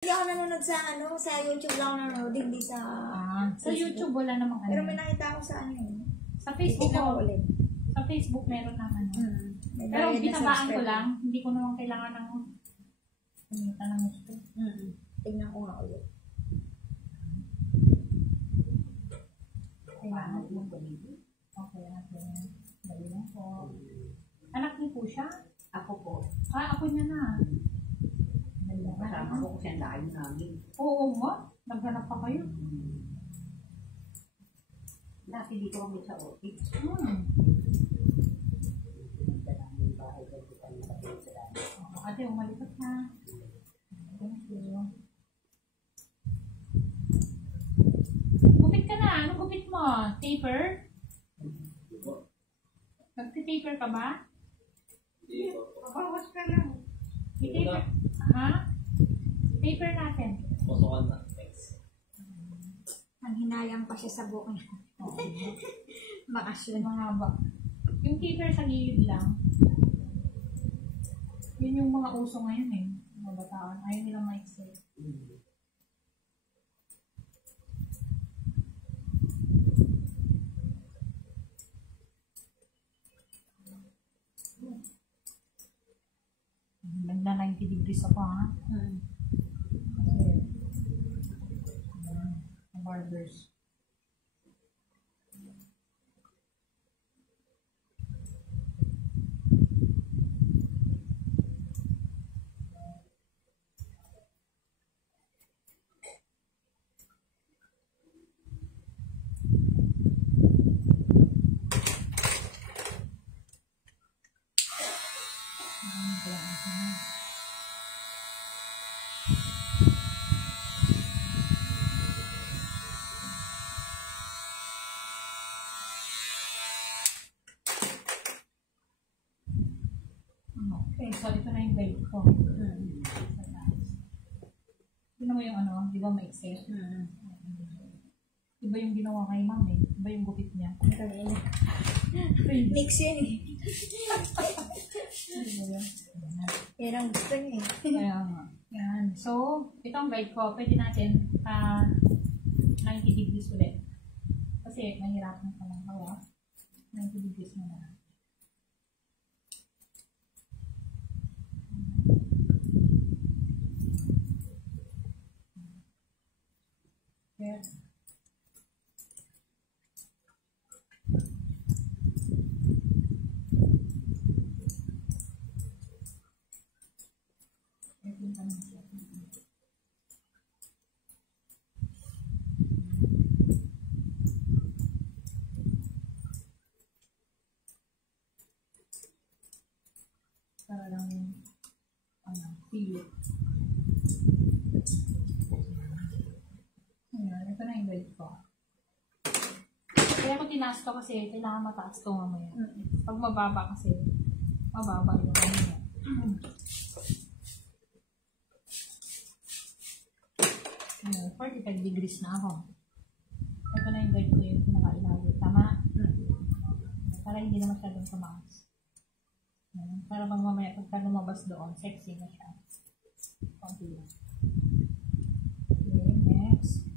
Hindi ako nanonood sa sa YouTube lang ako nanonood, hindi sa... Sa YouTube wala namang Pero may nakita ako sa Sa Facebook ako ulit. Sa Facebook meron naman. Pero binabaan ko lang, hindi ko naman kailangan ng gusto. Tingnan ko nga ulit. Kailangan mo balito. Okay, natin. Dali lang po. Anak niyo po siya? Ako po. Ako niya na. Kasama ko kasi ang layo namin. Oo nga. Naghanap pa kayo. Dati dito kami sa office. Ate, umalipat na. Thank you. Gupit ka na. Anong gupit mo? Taper? Nagtitaper ka ba? Bawas ka lang. I-taper. Ha? Taper natin. Posokan na. Thanks. Ang hinayang pa siya sa buko niya. Bakasyon. Mahaba. Yung taper sa gilid lang. Yun yung mga uso ngayon eh. Mga bataan. Ayaw nilang maiksi. Nagna 90 degrees ako ha. Kasi barbers. Okay, so ito na yung guide ko. Tignan mo yung di ba maiksi? Iba yung ginawa kay ma'am eh. Iba yung gupit niya. Mix yun eh. Yan ang gusto niya eh. Kaya nga. Yan. So, ito ang guide ko. Pwede natin 90 degrees ulit. Kasi mahirapan ka lang hawa. 90 degrees na lang. Yes. Para lang pilit. Ayan, ito na yung guide ko. Kaya ako tinaas to kasi kailangan mataas to mamaya. Pag mababa kasi, mababa yung mamaya. 45 degrees na ako. Ito na yung guide ko yung pinakailalim. Tama? Para hindi na masyadong tumaas. Para pag mamaya pagka lumabas doon, sexy na siya. Konti lang. Okay, next.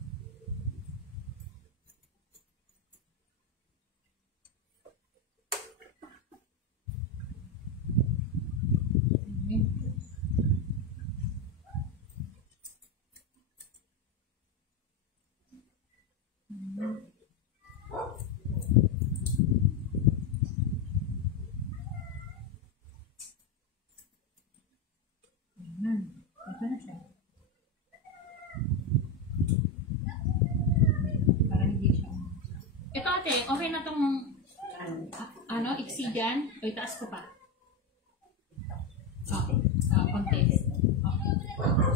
Ito na siya. Para hindi siya. Ito ate, okay na itong iksi dyan? O itaas ko pa? Okay. Konti. Okay.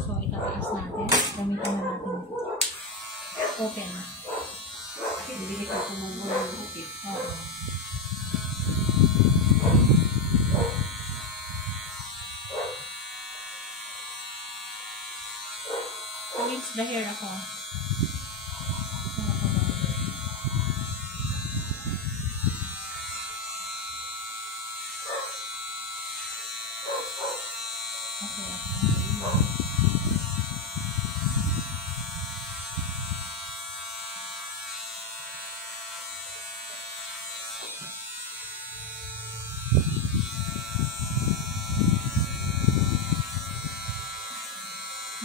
So, itataas natin. Gamitin na natin. Open. Hindi ka kumumulo ng office. Oo. Rinse the hair ako. Okay,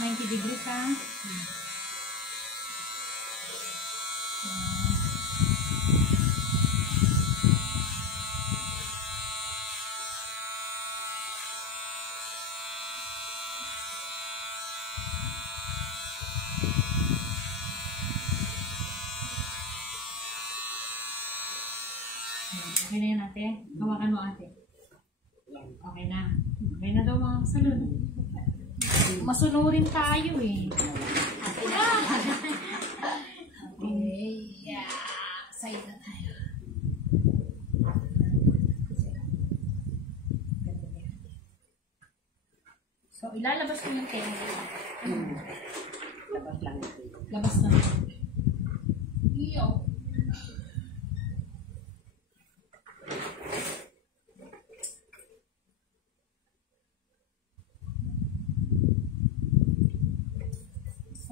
90 degrees ha. Okay na yan ate. Hawakan mo ate. Okay na. Okay na daw mga kasunod. Masunurin tayo eh. Okay. Yeah. Side na tayo. So, ilalabas ko yung tenga. Labas lang ito. Labas na. Iyo.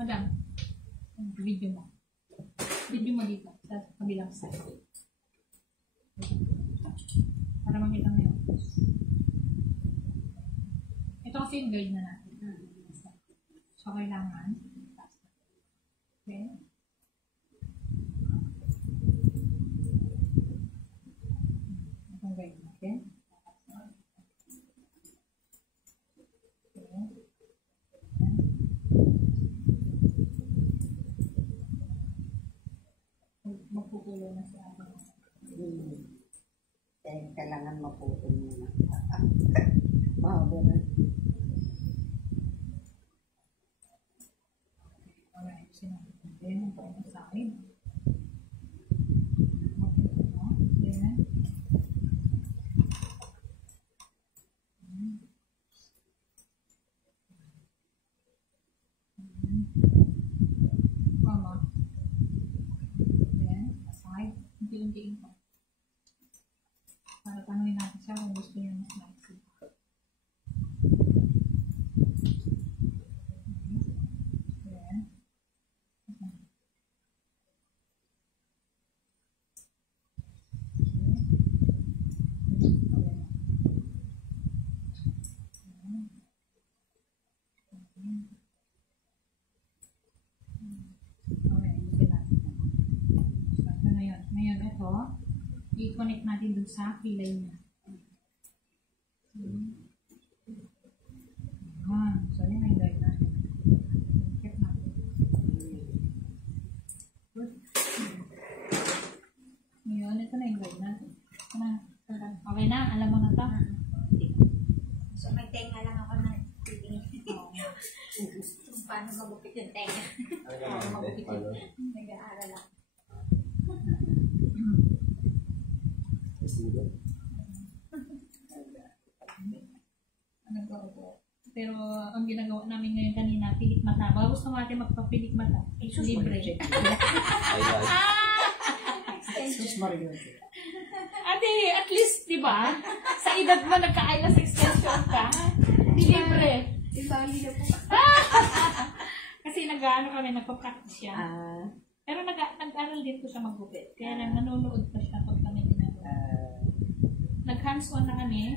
Madam, video mo. Video mo dito, sa kabilang side. Para makita mo yun. Ito kasi yung guide na natin. So, kailangan. Okay. Itong guide natin. Okay. Magpupulo na si ate. Kailangan maputol muna. Mahaba na. Alright, sinabi ko din. Ito ang side. Yan. Mama. Yan. Aside. Unti-untiin ko. Para tanongin natin siya kung gusto niya mas maiksi. Yan. Ngayon, ito, i-connect natin dun sa pilay niya. So, yan ang guide natin. Check natin. Ngayon, ito na yung guide natin. Okay na, alam mo na ito. So, may tenga lang ako na titingin. Kung paano magupit yung tenga. Magupit yun. Nag-aaral ako. Pero ang ginagawa namin ngayon kanina, pilik mata. Bago gusto natin magpapilik mata. Libre. Ate, at least, di ba? Sa edad mo, nagka-eyelash extension ka. Libre. Ibali na po. Kasi nag-ano kami, nagpa-practice siya. Pero nag-aral din ko siya maggupit. Kaya nanonood pa siya pag kami ginagawa. Nag-hands-on na kami.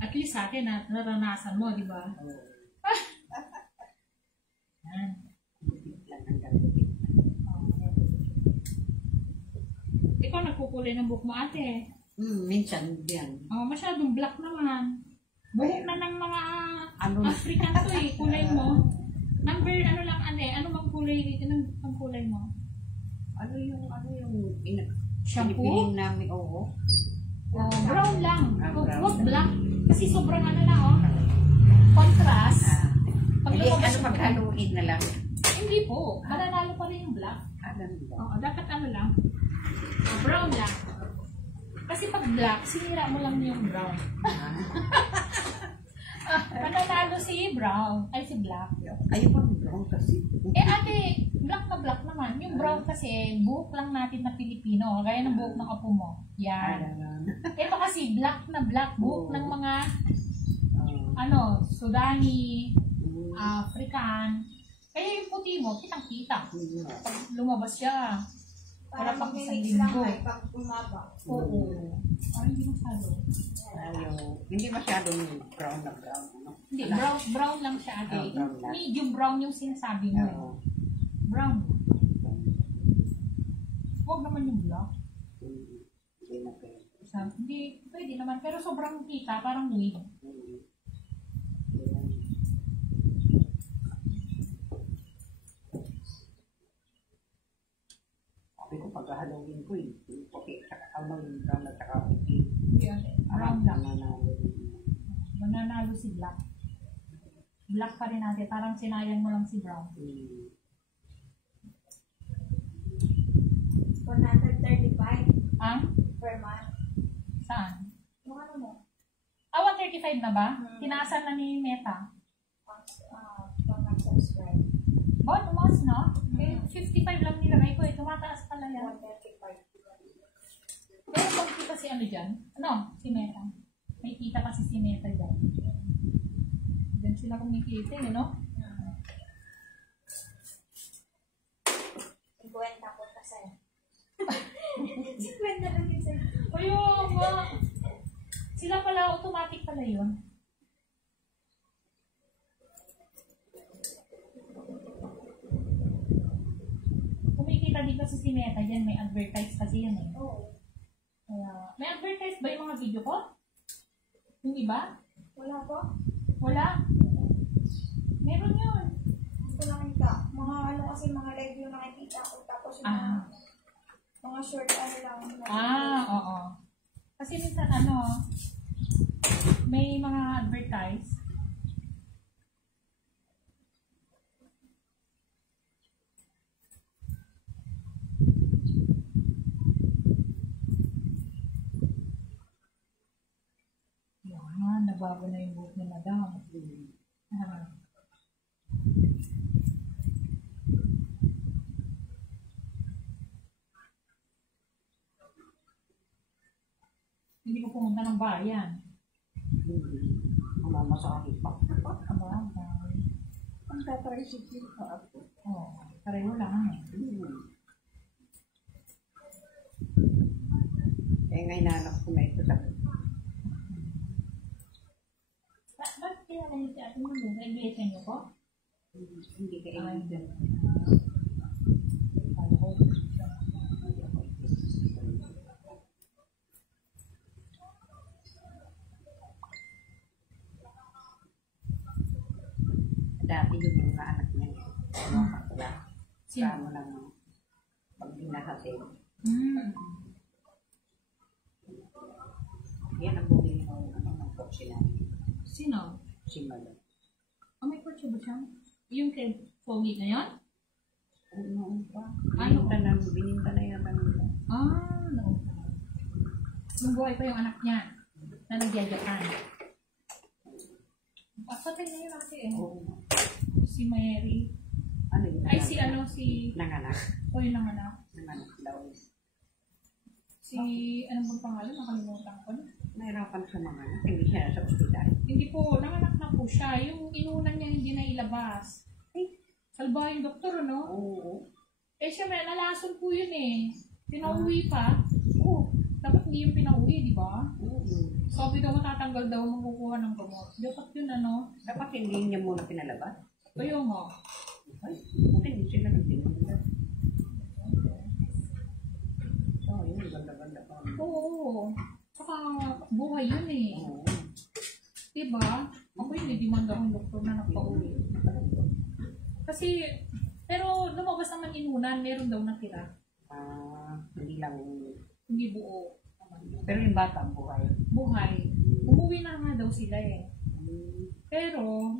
At least sa akin, naranasan mo, di ba? Ikaw nagkukulay ng buhok mo, ate. Minsan yan. Masyadong black naman. Buhok na ng mga African to eh. Kulay mo. Number, ano lang, ane? Ano bang kulay? Anong ang kulay mo? Ano yung Shampoo? pinipiling namin, oo. Brown lang. Brown. Huwag black. Kasi sobrang ano na, oh. Contrast. Pag Hindi, lumabas ano yung- paghaluin na lang. Hindi po. Mananalo pa rin yung black. Ganun ba? Oo, dapat ano lang. Brown lang. Kasi pag black, sinira mo lang yung brown. Mananalo si brown. Ay, si black. Ayoko ng brown kasi. Ate, black na black naman. Yung brown kasi, buhok lang natin na Pilipino. Gaya ng buhok ng apo mo. Yan. Ito kasi, black na black. Buhok ng mga, Sudani, African. Kaya yung puti mo, kitang-kita. Pag lumabas siya. Parang isang weeks lang linggo. ay pag umaba. Oo. Parang hindi masyado. Hindi masyadong brown na brown. Ano? Hindi, brown lang siya ate. Brown lang. Medium brown yung sinasabi mo. Oo. Brown. Huwag naman yung black. Hindi na pwede. Hindi, pwede naman. Pero sobrang kita, parang weed. Sabi ko pag Halloween ko yung puti, yung brown at saka puti. Brown lang. Nanalo. Mananalo si black. Black pa rin natin. Parang sinayang mo lang si brown. 135 Ang? per month. Saan? Yung ano mo? 135 na ba? Tinaasan na ni Meta. Pag mag-subscribe. Tumaas na? Eh, 55 lang nilagay ko eh. Tumataas pala yan. 135. Pero pag kita si ano dyan? Ano? Si Meta. May kita kasi si Meta dyan. Diyan sila kumikita eh, no? 50 po kasi. 50 lang yun sa'yo. Ayun, ma. Sila pala, automatic pala yun. Kumikita din kasi si Meta dyan. May advertise kasi yan eh. Oo. Kaya, may advertise ba yung mga video ko? Yung iba? Wala po? Wala. Meron yun. Hindi ko nakita. Mga ano kasi mga live yung nakikita ko. Tapos yung mga short ano lang. Oo. Kasi minsan may mga advertise. Yan, nabago na yung buhok ni Madam. Hindi ko pumunta ng bayan. Masakit pa. Ang tatricycle ka ako. Oo, pareho lang eh. Eh, ngayon nanak ko na ito sa Bakit kaya kayo si Ate Mulu? Nag-iglesia niyo po? hindi ka iligyan. Dati yung mga anak niya, mga kapula, kamo lang pag hinahatid. Yan ang bumili ng kotse namin. Sino? Si Malo. May kotse ba siya? Yung kay Pogi na yun? Ano pa? Ano? Bininta na yata nila. No. Nung buhay pa yung anak niya na nagyayakan. Patay na yun kasi eh. Si Mary. Ano yun? Ay, si Nanganak. O yung nanganak. Nanganak daw. Ano bang pangalan? Nakalimutan ko na. Nahirapan sa mga anak. Hindi siya sa ospital. Hindi po, nanganak na po siya. Yung inunan niya hindi na ilabas. Salba yung doktor, ano? Oo. Eh, syempre, nalason po yun eh. Pinauwi pa. Dapat hindi yung pinauwi, di ba? Sabi daw, matatanggal daw, magkukuha ng gamot. Dapat yun, ano? Dapat hindi niya muna pinalabas. Ayaw nga. Ay, buti hindi sila nagtinunod. So, yun, ganda-ganda pa. Oo. Saka, buhay yun eh. Diba? Ako yun, hindi-demand akong doktor na nagpa-uwi. Kasi, pero lumabas naman inunan, meron daw natira. Hindi lang. Hindi buo. Pero yung bata buhay. Buhay. Umuwi na nga daw sila eh. Pero,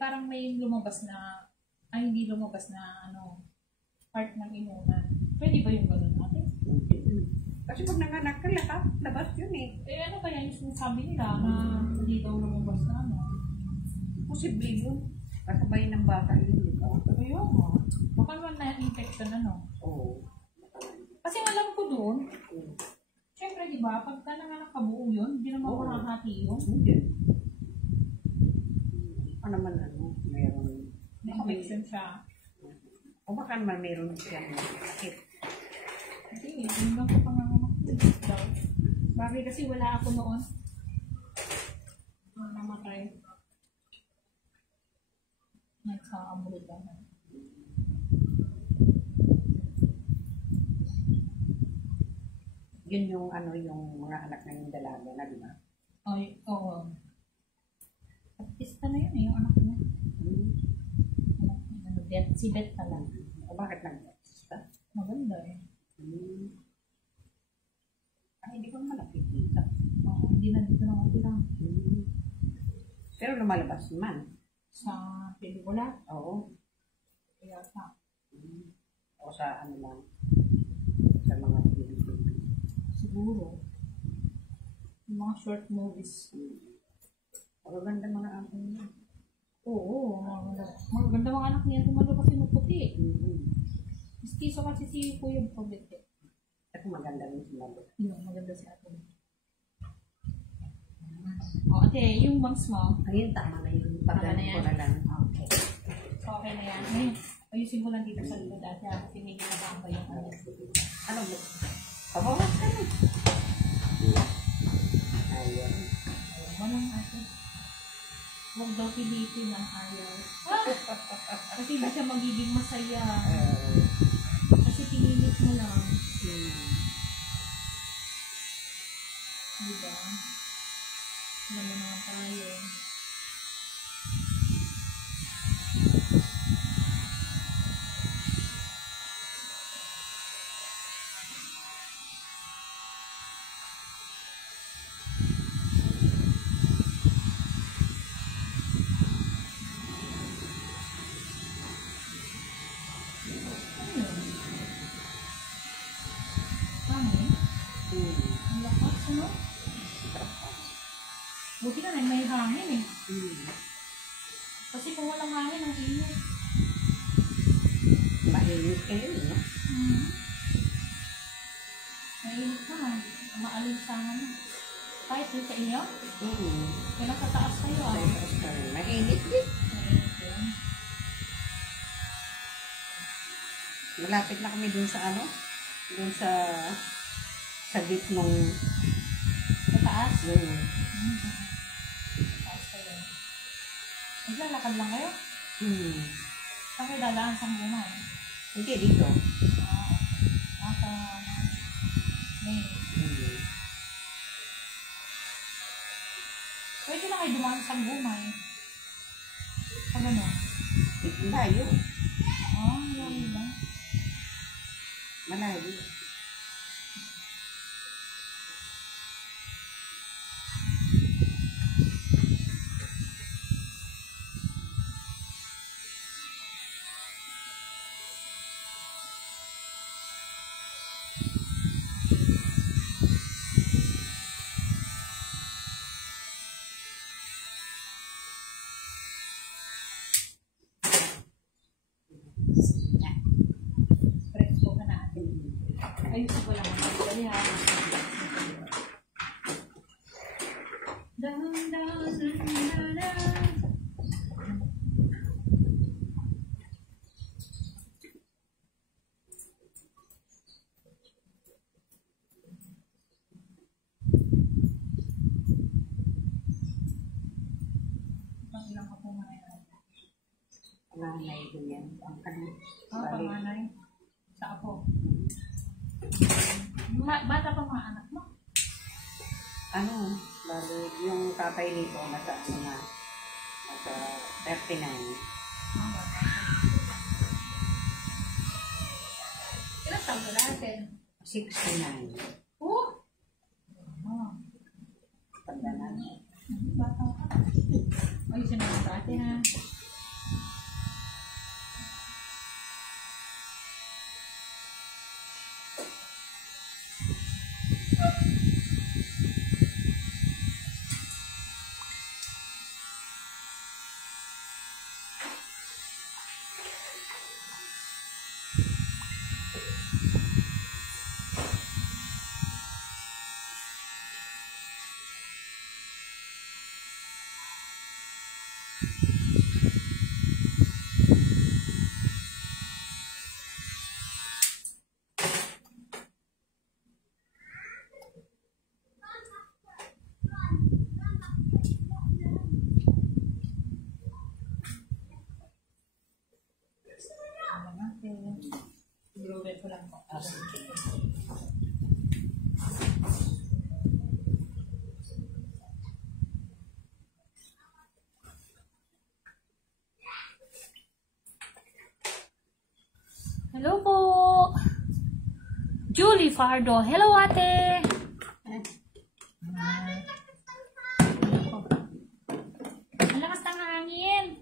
parang may lumabas na, hindi lumabas na, part ng inunan. Pwede ba yung gano'n natin? Kasi pag nanganak ka lahat, labas yun eh. Eh, ano kaya yung sinasabi nila na hindi daw lumabas na, Posible yun. Kasabay ng bata yun, di ba? Ayun nga. Baka naman na-infection, Oo. Kasi alam ko doon, syempre, di ba, pagka nanganak ka buo yun, hindi naman makahati yun. Hindi. Ano naman, meron. Na-infection siya. O baka naman meron siyang sakit. Hindi, yun lang ko panganganak daw. Bagay kasi wala ako noon. Namatay. Nasa amulid lang. Yun yung ano, yung mga anak na yung dalaga na, di ba? Ay, oo. Artista na yun eh, yung anak niya. Ano, si Beth pala. O bakit nag-artista? Maganda eh. Ay, hindi ko naman nakikita. Oo, hindi na dito naman lang. Pero lumalabas naman. Sa pelikula. Oo. Kaya sa. O sa ano lang. Sa mga film. Siguro. Yung mga short movies. Magaganda mga anak niya. Oo, maganda mga anak niya. Tumalo kasi maputi. Mistiso kasi si Kuya Pagdete. At maganda rin si Malo. Yun, maganda si Ato. O, ate, yung bangs mo. Ayun, tama na yun. Pagdala ko na lang. Okay. So, okay na yan. Ngayon, ayusin ko lang dito sa likod ate. Kasi may ginagawa ba yung ano. Ano mo? Pabawas ka na. Ayun. Walang ate. Huwag daw pilitin ang ayaw. Kasi hindi siya magiging masaya. Kasi pinilit mo lang. Diba? Alam mo naman tayo. Ang lakas, ano? Buti ka na, may hangin eh. Kasi kung walang hangin, ang init. Mainit kayo, no? Mainit na. Maalinsangan na. Kahit din sa inyo? Kaya nasa taas kayo ah. Mainit din. Mainit din. Malapit na kami dun sa ano? Dun sa git nung Sa taas? Sa taas kayo. Maglalakad lang kayo? Saan kayo dadaan sa muna eh? Hindi, dito. Sa main. Pwede na kayo dumaan sa gumay. Sa gano'n? Malayo. Malayo lang. Malayo. Presko ka natin. Ayusin ko lang ang pagdali ha. Ilang ko po mga yan. Nanay ko yan. Ang kanil. Panganay. Sa ako. Bata pa mga anak mo? Ano, bali, yung tatay nito nasa ano na, nasa 39. Bata pa. Ilang taon ka natin? 69. Oo! Tanda na. Bata ka. Ayusin naman sa atin ha. Julie Fardo. Hello, ate! Ang lakas ng hangin.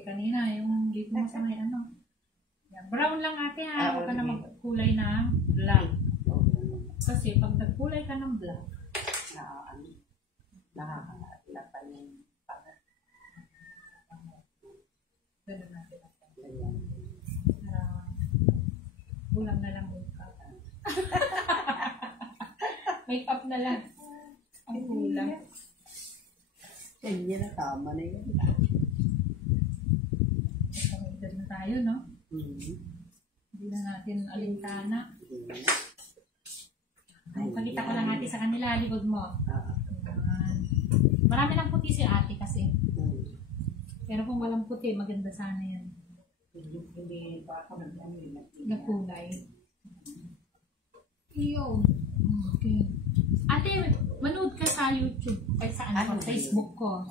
Kanina, yung dito mo sa may ano. Brown lang ate ha, huwag ka na magkulay na black. Kasi pag nagkulay ka ng black, nakakalapan yung pagkat. ganun natin. Bulang na lang makeup. Makeup na lang. Ang bulang. Yan na, tama na yun. Pag-edad na tayo, no? Hindi na natin alintana. Ay, pakita ko lang ate sa kanila, likod mo. Marami lang puti si ate kasi. Pero kung walang puti, maganda sana yan. Hindi pa ako Nagkulay. Iyo. Okay. Ate, manood ka sa YouTube. Ay, sa ano, Facebook ko.